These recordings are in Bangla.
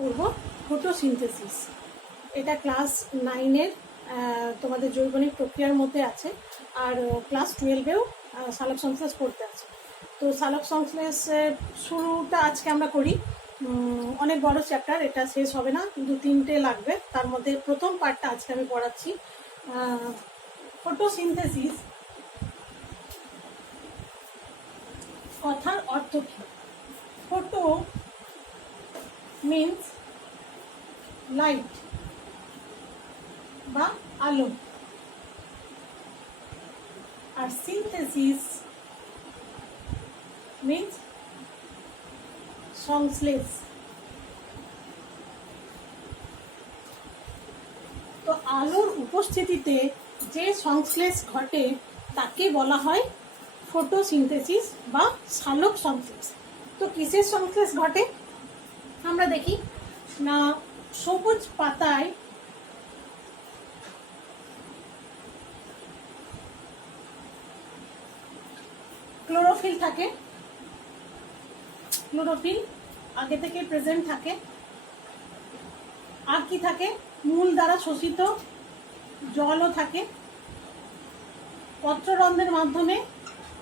পড়ব ফটোসিনথেসিস। এটা ক্লাস 9-এর তোমাদের জৈবনিক প্রক্রিয়ার মধ্যে আছে, আর ক্লাস 12-এও সালোক সংশ্লেষ পড়তে আছে। তো সালোক সংশ্লেষের শুরুটা আজকে আমরা করি। অনেক বড় চ্যাপ্টার, এটা শেষ হবে না, 2-3টে লাগবে। তার মধ্যে প্রথম পার্টটা আজকে আমি পড়াচ্ছি। ফটোসিনথেসিস কথার অর্থ কী? ফটো মিন্স লাইট বা আলো, আর সিনথেসিস মিন্স সংশ্লেষ। তো আলোর উপস্থিতিতে যে সংশ্লেষ ঘটে তাকে বলা হয় ফটোসিনথেসিস বা সালোক সংশ্লেষ। তো কিসের সংশ্লেষ ঘটে আমরা দেখি না, সবুজ পাতায় ক্লোরোফিল থাকে, ক্লোরোফিল আগে থেকে প্রেজেন্ট থাকে। আর কি থাকে? মূল দ্বারা শোষিত জলও থাকে। পত্ররন্ধ্রের মাধ্যমে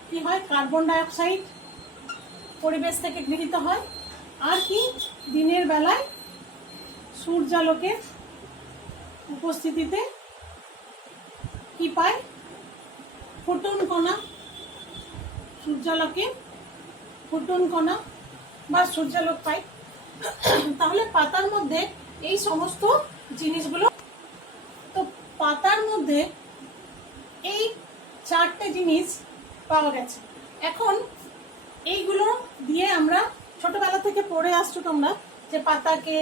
কি হয়? কার্বন ডাইঅক্সাইড পরিবেশ থেকে গৃহীত হয়। আর কি? দিনের বেলায় সূর্যালোকের উপস্থিতিতে কি পায়? ফোটন কণা। সূর্যালোকে ফোটন কণা বা সূর্যালোক পাই। তাহলে পাতার মধ্যে এই সমস্ত জিনিসগুলো, তো পাতার মধ্যে এই 4টে জিনিস পাওয়া গেছে। এখন এইগুলো দিয়ে আমরা ছোটবেলা থেকে পড়ে আসছো তোমরা যে পাতাকে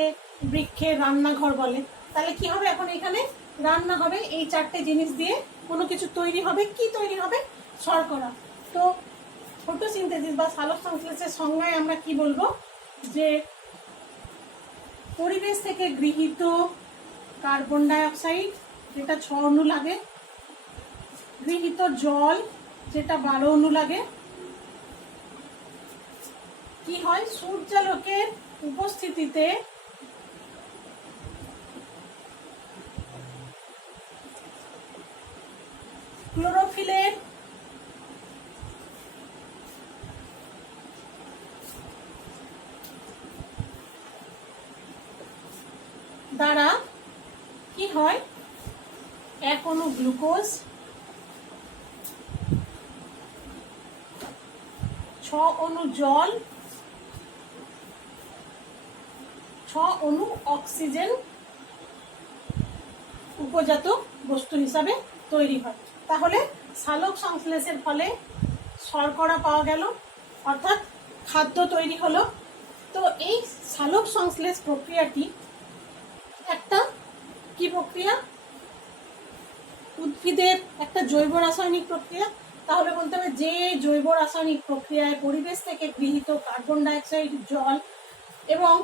বৃক্ষের রান্নাঘর বলে। তাহলে কি হবে? এখন এখানে রান্না হবে, এই 4টে জিনিস দিয়ে কোনো কিছু তৈরি হবে। কি তৈরি হবে? শর্করা। তো ফটোসিনথেসিস বা সালোক সংশ্লেষের সংজ্ঞায় আমরা কি বলবো? যে পরিবেশ থেকে গৃহীত কার্বন ডাইঅক্সাইড, যেটা 6 অণু লাগে, গৃহীত জল, যেটা 12 অণু লাগে, কি হয়? সূর্যালোকের উপস্থিতিতে ক্লোরোফিলের দ্বারা কি হয়? 1 অণু গ্লুকোজ, 6 অণু জল, 6 অণু অক্সিজেন উপজাত বস্তু হিসাবে তৈরি হয়। তাহলে সালোক সংশ্লেষের ফলে শর্করা পাওয়া গেল, অর্থাৎ খাদ্য তৈরি হলো। তো এই সালোক সংশ্লেষ প্রক্রিয়াটি একটা কি প্রক্রিয়া? উদ্ভিদের একটা জৈব রাসায়নিক প্রক্রিয়া। তাহলে বলতে হবে যে জৈব রাসায়নিক প্রক্রিয়ায় পরিবেশ থেকে গৃহীত কার্বন ডাইঅক্সাইড, জল এবং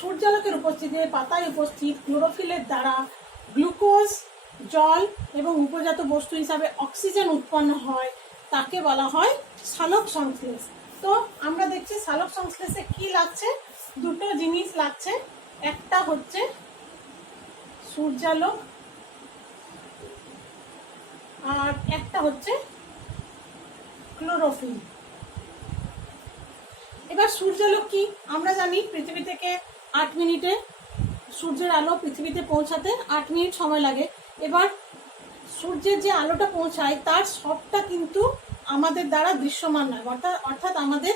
সূর্যালোকের উপস্থিতিতে পাতায় উপস্থিত ক্লোরোফিলের দ্বারা গ্লুকোজ, জল এবং উপজাত বস্তু হিসাবে অক্সিজেন উৎপন্ন হয়, তাকে বলা হয় সালোক সংশ্লেষ। তো আমরা দেখছি সালোক সংশ্লেষে কি লাগছে? 2টো জিনিস লাগছে। একটা হচ্ছে সূর্যালোক, আর একটা হচ্ছে ক্লোরোফিল। এবার সূর্যালোক কি? আমরা জানি পৃথিবী থেকে 8 মিনিটে সূর্যের আলো পৃথিবীতে পৌঁছাতে 8 মিনিট সময় লাগে। এবার সূর্যের যে আলোটা পৌঁছায় তার সবটা কিন্তু আমাদের দ্বারা দৃশ্যমান নয়, অর্থাৎ আমাদের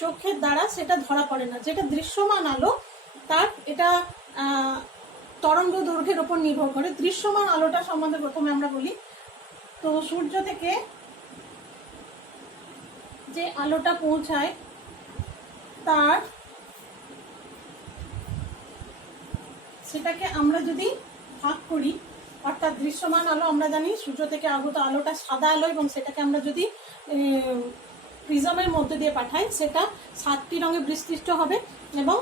চোখের দ্বারা সেটা ধরা পড়ে না। যেটা দৃশ্যমান আলো তার এটা তরঙ্গ দৈর্ঘ্যের উপর নির্ভর করে। দৃশ্যমান আলোটা সম্বন্ধে প্রথমে আমরা বলি। তো সূর্য থেকে যে আলোটা পৌঁছায় তার সেটাকে আমরা যদি ভাগ করি, অর্থাৎ দৃশ্যমান আলো আমরা জানি সূর্য থেকে আগত আলোটা সাদা আলো, এবং সেটাকে আমরা যদি প্রিজমের মধ্যে দিয়ে পাঠাই সেটা 7টি রঙে বিস্তৃত হবে। এবং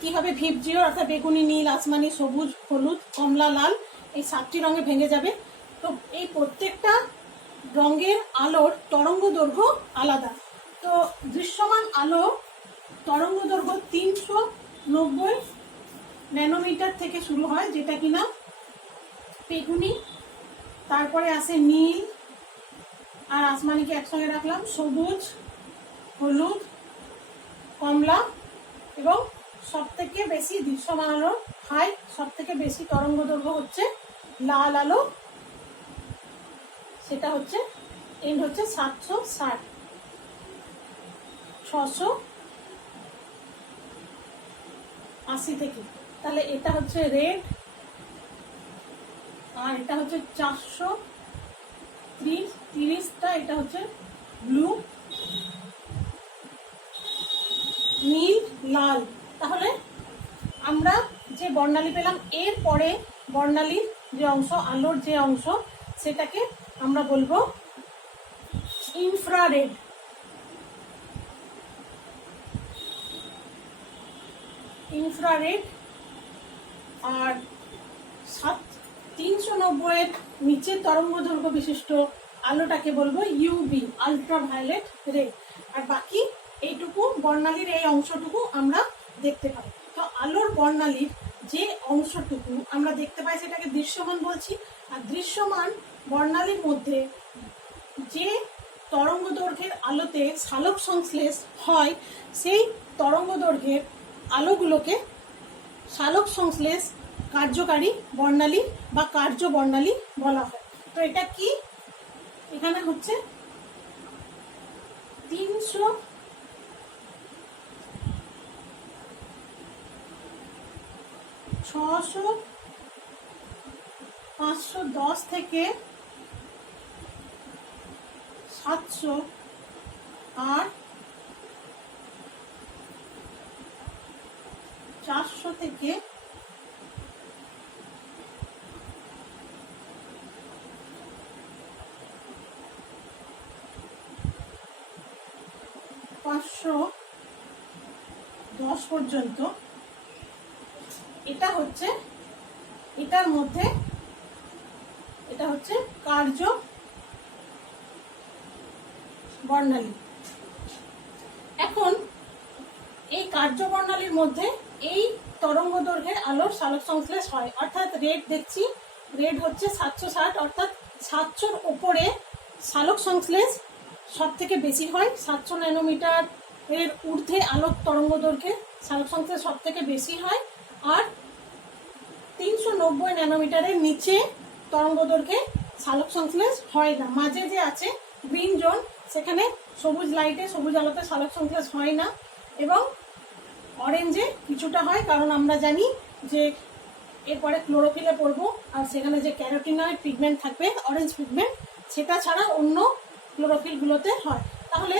কি হবে? ভিপজিও, অর্থাৎ বেগুনি, নীল, আসমানি, সবুজ, হলুদ, কমলা, লাল, এই 7টি রঙে ভেঙে যাবে। তো এই প্রত্যেকটা রঙের আলোর তরঙ্গ দৈর্ঘ্য আলাদা। তো দৃশ্যমান আলো তরঙ্গ দৈর্ঘ্য 300 90 ন্যানোমিটার থেকে শুরু হয়, যেটা কিনা বেগুনি, তারপরে আসে নীল আর আসমানিকে একসঙ্গে রাখলাম, সবুজ, হলুদ, কমলা, এবং সব থেকে বেশি দৃশ্যমান আলো হাই, সব থেকে বেশি তরঙ্গ দৈর্ঘ্য হচ্ছে লাল আলো, সেটা হচ্ছে এন্ড হচ্ছে 760, 680 থেকে। তাহলে এটা হচ্ছে রেড, আর এটা হচ্ছে 430টা, এটা হচ্ছে ব্লু, নীল, লাল। তাহলে আমরা যে বর্ণালী পেলাম, এর পরে বর্ণালীর যে অংশ, আলোর যে অংশ, সেটাকে আমরা বলবো ইনফ্রারেড। ইনফ্রারেড। আর 390 এর নিচে তরঙ্গ দৈর্ঘ্য বিশিষ্ট আলোটাকে বলবো ইউভি, আলট্রাভায়োলেট রে। আর বাকি এইটুকু বর্ণালীর এই অংশটুকু আমরা দেখতে পাই। তো আলোর বর্ণালীর যে অংশটুকু আমরা দেখতে পাই সেটাকে দৃশ্যমান বলছি। আর দৃশ্যমান বর্ণালীর মধ্যে যে তরঙ্গ দৈর্ঘ্যের আলোতে সালোক সংশ্লেষ হয়, সেই তরঙ্গ দৈর্ঘ্যের আলোগুলোকে সালোক সংশ্লেষ কার্যকারী বর্ণালী বা কার্য বর্ণালী বলা হয়। তো এটা কি, এখানে হচ্ছে 300 600 510 থেকে 700 আর 400 থেকে 510 পর্যন্ত, এটা হচ্ছে এটার মধ্যে এটা হচ্ছে কার্য বর্ণালী। এখন এই কার্য বর্ণালীর মধ্যে এই তরঙ্গ দৈর্ঘ্যের আলোর সালোক সংশ্লেষ হয়, অর্থাৎ রেড দেখছি, রেড হচ্ছে 760, অর্থাৎ 700-র উপরে সালোক সংশ্লেষ সব থেকে বেশি হয়। 700 ন্যানোমিটার এর ঊর্ধ্বে আলোক তরঙ্গ দৈর্ঘ্যে সালোক সংশ্লেষ সব থেকে বেশি হয়। আর 390 ন্যানোমিটারের নিচে তরঙ্গ দৈর্ঘ্যে সালোক সংশ্লেষ হয় না। মাঝে যে আছে গ্রিন জোন, সেখানে সবুজ লাইটে, সবুজ আলোতে সালোক সংশ্লেষ হয় না, এবং অরেঞ্জে কিছুটা হয়, কারণ আমরা জানি যে এরপরে ক্লোরোফিলে পড়বো, আর সেখানে যে ক্যারোটিনয়েড পিগমেন্ট থাকবে, অরেঞ্জ পিগমেন্ট, সেটা ছাড়া অন্য ক্লোরোফিলগুলোতে হয়। তাহলে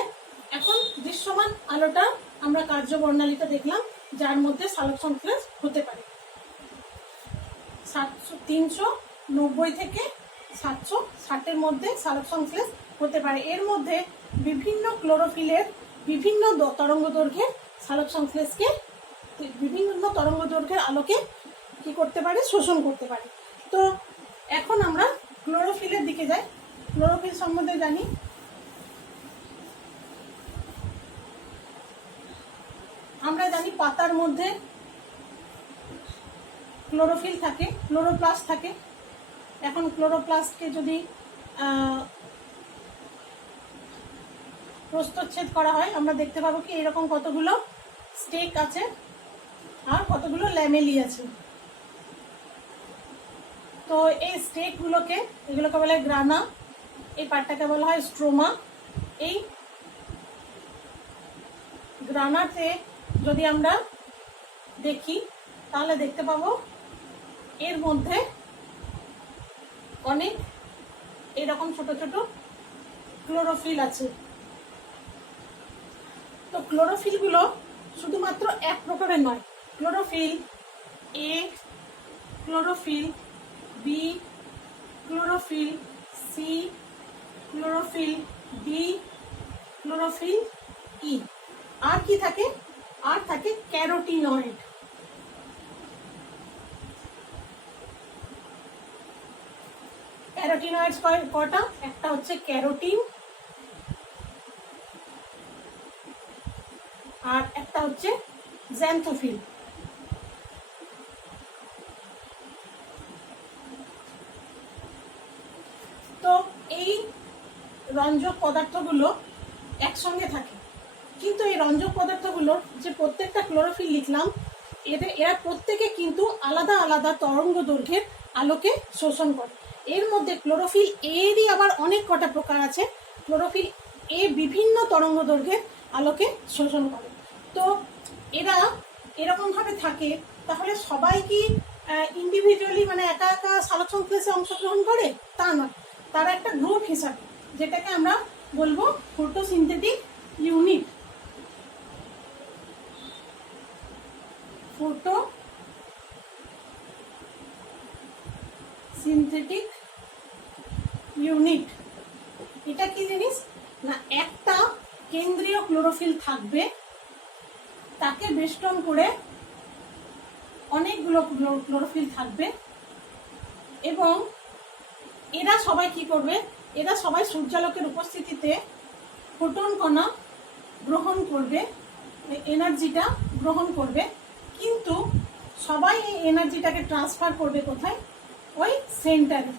এখন দৃশ্যমান আলোটা আমরা কার্য বর্ণালীতে দেখলাম, যার মধ্যে সালোক সংশ্লেষ হতে পারে 390 থেকে 760-এর মধ্যে সালোক সংশ্লেষ হতে পারে। এর মধ্যে বিভিন্ন ক্লোরোফিলের বিভিন্ন তরঙ্গ দৈর্ঘ্যের সালোক সংশ্লেষকে, বিভিন্ন তরঙ্গ দৈর্ঘ্যের আলোকে কি করতে পারে, শোষণ করতে পারে। তো এখন আমরা ক্লোরোফিলের দিকে যাই। ক্লোরোফিল সম্বন্ধে জানি, আমরা জানি পাতার মধ্যে ক্লোরোফিল থাকে, ক্লোরোপ্লাস্ট থাকে। এখন ক্লোরোপ্লাস্টকে যদি প্রস্থচ্ছেদ করা হয়, আমরা দেখতে পাবো কি এরকম কতগুলো স্টেক আছে আর কতগুলো ল্যামেলি আছে। তো এই স্টেকগুলোকে, এগুলোকে বলা হয় গ্রানা, এই পার্টটাকে বলা হয় স্ট্রোমা। এই গ্রানাতে যদি আমরা দেখি, তাহলে দেখতে পাবো এর মধ্যে অনেক এরকম ছোট ছোট ক্লোরোফিল আছে। তো ক্লোরোফিলগুলো শুধুমাত্র এক প্রকারের নয়। Chlorophyll A, chlorophyll B, chlorophyll C, chlorophyll D, chlorophyll E. আর কি থাকে? আর থাকে ক্যারোটিনয়েড। ক্যারোটিনয়েড কটা? একটা হচ্ছে ক্যারোটিন, আর একটা হচ্ছে জ্যান্থোফিল। রঞ্জক পদার্থগুলো একসঙ্গে থাকে, কিন্তু এই রঞ্জক পদার্থগুলোর যে প্রত্যেকটা ক্লোরোফিল লিখলাম এরা প্রত্যেকে কিন্তু আলাদা আলাদা তরঙ্গ দৈর্ঘ্যের আলোকে শোষণ করে। এর মধ্যে ক্লোরোফিল এরই আবার অনেক কটা প্রকার আছে। ক্লোরোফিল এ বিভিন্ন তরঙ্গ দৈর্ঘ্যের আলোকে শোষণ করে। তো এরা এরকমভাবে থাকে, তাহলে সবাই কি ইন্ডিভিজুয়ালি মানে একা একা সালোকসংশ্লেষে অংশগ্রহণ করে? তা নয়, তারা একটা গ্রুপ হিসাবে, যেটাকে আমরা বলবো ফটোসিনথেটিক ইউনিট। ফটোসিনথেটিক ইউনিট এটা কি জিনিস না, একটা কেন্দ্রীয় ক্লোরোফিল থাকবে, তাকে বেষ্টন করে অনেকগুলো ক্লোরোফিল থাকবে, এবং এরা সবাই কি করবে, এরা সবাই সূর্যালোকের উপস্থিতিতে ফোটন কণা গ্রহণ করবে, এনার্জিটা গ্রহণ করবে, কিন্তু সবাই এই এনার্জিটাকে ট্রান্সফার করবে কোথায়? ওই সেন্টারে।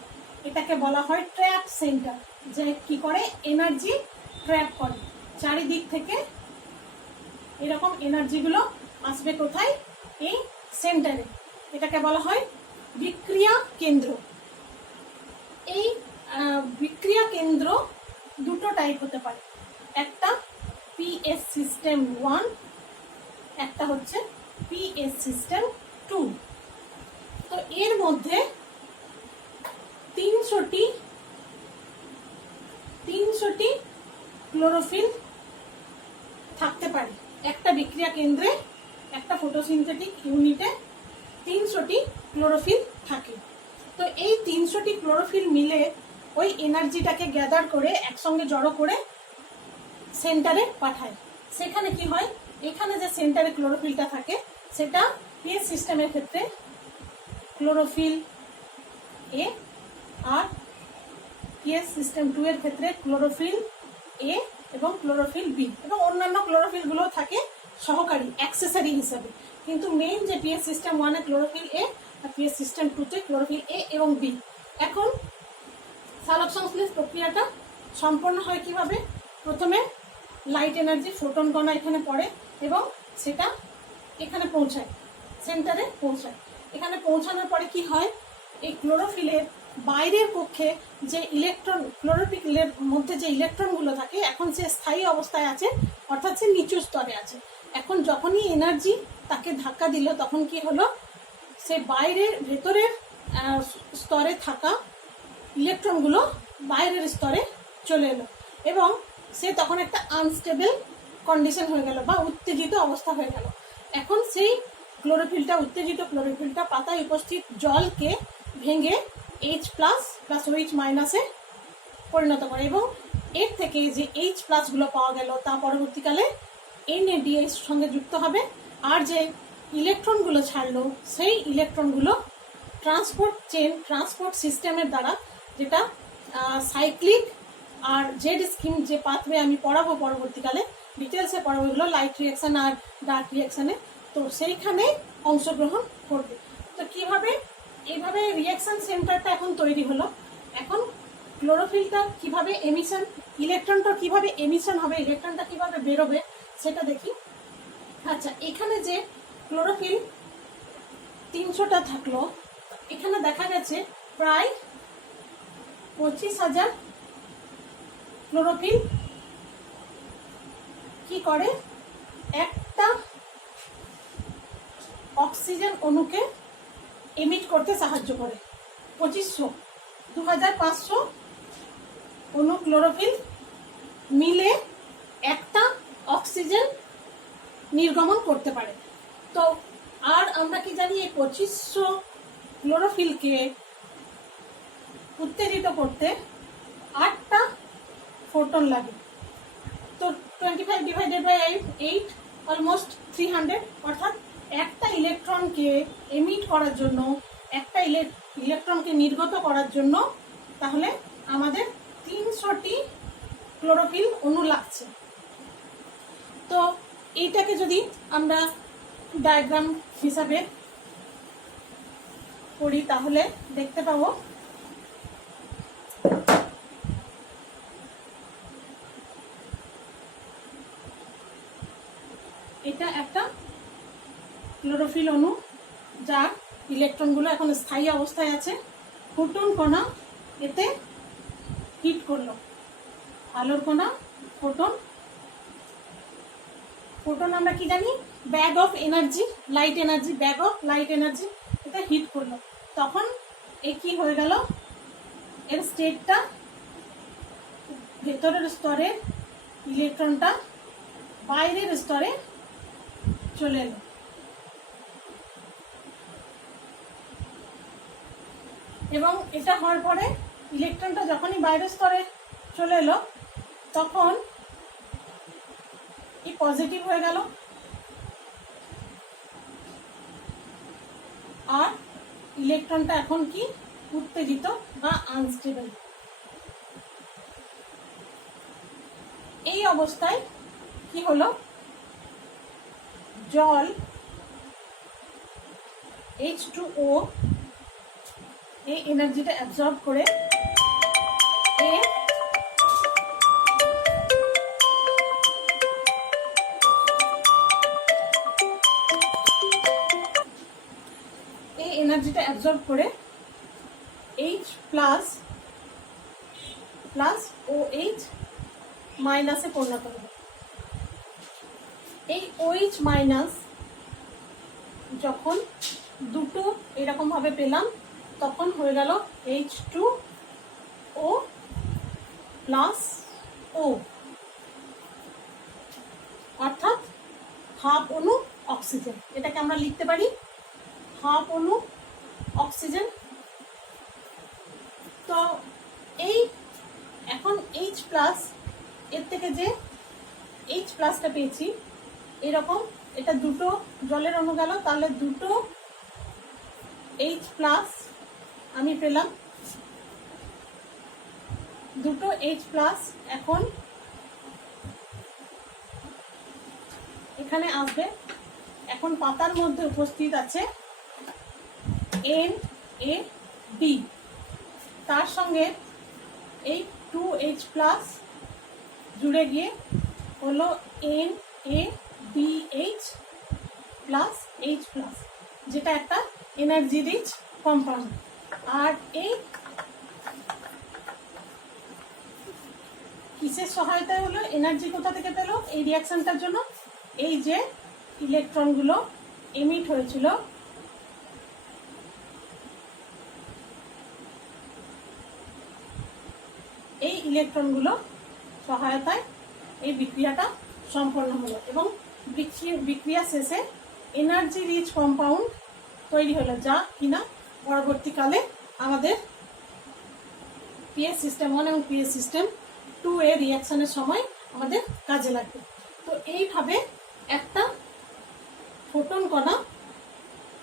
এটাকে বলা হয় ট্র্যাপ সেন্টার, যে কি করে এনার্জি ট্র্যাপ করে। চারিদিক থেকে এরকম এনার্জিগুলো আসবে কোথায়? এই সেন্টারে। এটাকে বলা হয় বিক্রিয়া কেন্দ্র। এই বিক্রিয়া কেন্দ্র দুটো টাইপ হতে পারে, একটা পিএস সিস্টেম 1, একটা হচ্ছে পিএস সিস্টেম 2। তো এর মধ্যে 300টি ক্লোরোফিল থাকতে পারে একটা বিক্রিয়া কেন্দ্রে। একটা ফটোসিনথেটিক ইউনিটে 300টি ক্লোরোফিল থাকে। তো এই 300টি ক্লোরোফিল মিলে ওই এনার্জিটাকে গ্যাদার করে একসঙ্গে জড়ো করে সেন্টারে পাঠায়। সেখানে কি হয়, এখানে যে সেন্টারে ক্লোরোফিলটা থাকে সেটা পিএস সিস্টেমের ক্ষেত্রে ক্লোরোফিল এ, আর পিএস সিস্টেম 2 এর ক্ষেত্রে ক্লোরোফিল এ এবং ক্লোরোফিল বি, এবং অন্যান্য ক্লোরোফিলগুলো থাকে সহকারী অ্যাক্সেসরি হিসাবে। কিন্তু মেইন যে পিএস সিস্টেম 1 এ ক্লোরোফিল এ আর পিএস সিস্টেম 2 তে ক্লোরোফিল এ এবং বি। এখন সালোক সংশ্লেষ প্রক্রিয়াটা সম্পন্ন হয় কিভাবে? প্রথমে লাইট এনার্জি ফোটন কণা এখানে পড়ে এবং সেটা এখানে পৌঁছায়, সেন্টারে পৌঁছায়। এখানে পৌঁছানোর পরে কি হয়, এই ক্লোরোফিলের বাইরের কক্ষে যে ইলেকট্রন, ক্লোরোফিলের মধ্যে যে ইলেকট্রনগুলো থাকে এখন সে স্থায়ী অবস্থায় আছে, অর্থাৎ সে নিচু স্তরে আছে। এখন যখনই এনার্জি তাকে ধাক্কা দিল তখন কি হলো, সে বাইরের ভেতরের স্তরে থাকা ইলেকট্রনগুলো বাইরের স্তরে চলে এলো, এবং সে তখন একটা আনস্টেবল কন্ডিশন হয়ে গেল বা উত্তেজিত অবস্থা হয়ে গেল। এখন সেই উত্তেজিত ক্লোরোফিলটা পাতায় উপস্থিত জলকে ভেঙে H+ প্লাস OH- পরিণত করে, এবং এর থেকে যে H+ গুলো পাওয়া গেল তা পরবর্তীকালে NADH সঙ্গে যুক্ত হবে, আর যে ইলেকট্রনগুলো ছাড়লো সেই ইলেকট্রনগুলো ট্রান্সপোর্ট সিস্টেমের দ্বারা, যেটা সাইক্লিক আর জেড স্কিম যে পাথওয়ে আমি পড়াবো পরবর্তীকালে, ডিটেলসে পড়াবো এগুলো, লাইট রিয়াকশান আর ডার্ক রিয়াকশানে, তো সেইখানে অংশগ্রহণ করবে। তো কিভাবে এইভাবে রিয়াকশান সেন্টারটা এখন তৈরি হলো। এখন ক্লোরোফিলটা কিভাবে এমিশন, ইলেকট্রনটা কিভাবে এমিশন হবে, ইলেকট্রনটা কিভাবে বেরোবে সেটা দেখি। আচ্ছা, এখানে যে ক্লোরোফিল 300টা থাকলো, এখানে দেখা গেছে প্রায় 25,000 ক্লোরোফিল কি করে, একটা অক্সিজেন অণুকে এমিট করতে সাহায্য করে। 2500 অণু ক্লোরোফিল মিলে একটা অক্সিজেন নির্গমন করতে পারে। তো আর আমরা কি জানি, এই 2500 ক্লোরোফিলকে উত্তেজিত করতে 8টা ফোটন লাগে। তো 25 ডিভাইডেড বাই 8 অলমোস্ট 300, অর্থাৎ একটা ইলেকট্রনকে এমিট করার জন্য, একটা ইলেকট্রনকে নির্গত করার জন্য তাহলে আমাদের 300টি ক্লোরোফিল অণু লাগছে। তো এইটাকে যদি আমরা ডায়াগ্রাম হিসাবে করি তাহলে দেখতে পাবো এটা একটা ক্লোরোফিল অণু, যার ইলেকট্রনগুলো এখন স্থায়ী অবস্থায় আছে। ফোটন কণা এতে হিট করলো, আলোর কণা ফোটন। ফোটন আমরা কি জানি, bag of energy, light energy, bag of light energy, এটা হিট করলো। তখন এ কি হয়ে গেল, এর স্টেটটা ভেতরের স্তরে, ইলেকট্রনটা বাইরের স্তরে চলে এলো। এবং এটা হওয়ার পরে ইলেকট্রনটা যখনই বাইরের স্তরে চলে এলো তখন এই পজিটিভ হয়ে গেল, আর ইলেকট্রনটা এখন কি উত্তেজিত বা আনস্টেবল। এই অবস্থায় কি হলো, জল H2O এই এনার্জিটা অ্যাবজর্ব করে এনার্জিটা অ্যাবজর্ব করে H প্লাস OH মাইনাসে পরিণত হবে। এই OH মাইনাস যখন দুটো এরকম ভাবে পেলাম তখন হয়ে গেল H2O প্লাস O, অর্থাৎ হাফ অণু অক্সিজেন। এটাকে আমরা লিখতে পারি হাফ অণু অক্সিজেন। তো এই এখন H প্লাস, এর থেকে যে H প্লাসটা পেয়েছি এরকম, এটা দুটো জলের অণু গেল, তাহলে দুটো H প্লাস আমি পেলাম, দুটো H প্লাস এখন এখানে আসবে। এখন পাতার মধ্যে উপস্থিত আছে NAD, তার সঙ্গে এই 2H প্লাস জুড়ে গিয়ে হলো NADH প্লাস H প্লাস, যেটা একটা এনার্জি রিচ কম্পাউন্ড। আর এই কিসের সহায়তায় হলো, এনার্জি কোথা থেকে পেল এই রিয়াকশনটার জন্য, এই যে ইলেকট্রনগুলো এমিট হয়েছিল এই ইলেকট্রনগুলো সহায়তায় এই বিক্রিয়াটা সম্পন্ন হলো এবং বিক্রিয়া শেষে এনার্জি রিচ কম্পাউন্ড তৈরি হলো, যা কিনা পরবর্তীকালে আমাদের পিএস সিস্টেম 1 এবং পিএস সিস্টেম 2 এর রিয়াকশনের সময় আমাদের কাজে লাগবে। তো এইভাবে একটা ফোটন কণা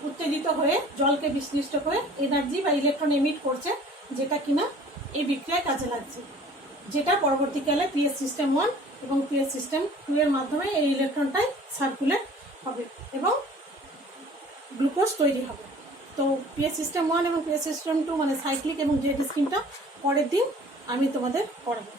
উত্তেজিত হয়ে জলকে বিশ্লিষ্ট করে এনার্জি বা ইলেকট্রন এমিট করছে, যেটা কিনা এই বিক্রিয়ায় কাজে লাগছে, যেটা পরবর্তীকালে পিএস সিস্টেম 1 এবং পিএস সিস্টেম 2 এর মাধ্যমে এই ইলেকট্রনটাই সার্কুলেট হবে এবং গ্লুকোজ তৈরি হবে। তো পিএস সিস্টেম 1 এবং পিএস সিস্টেম 2 মানে সাইক্লিক এবং জেড স্কিমটা পরের দিন আমি তোমাদের পড়াবো।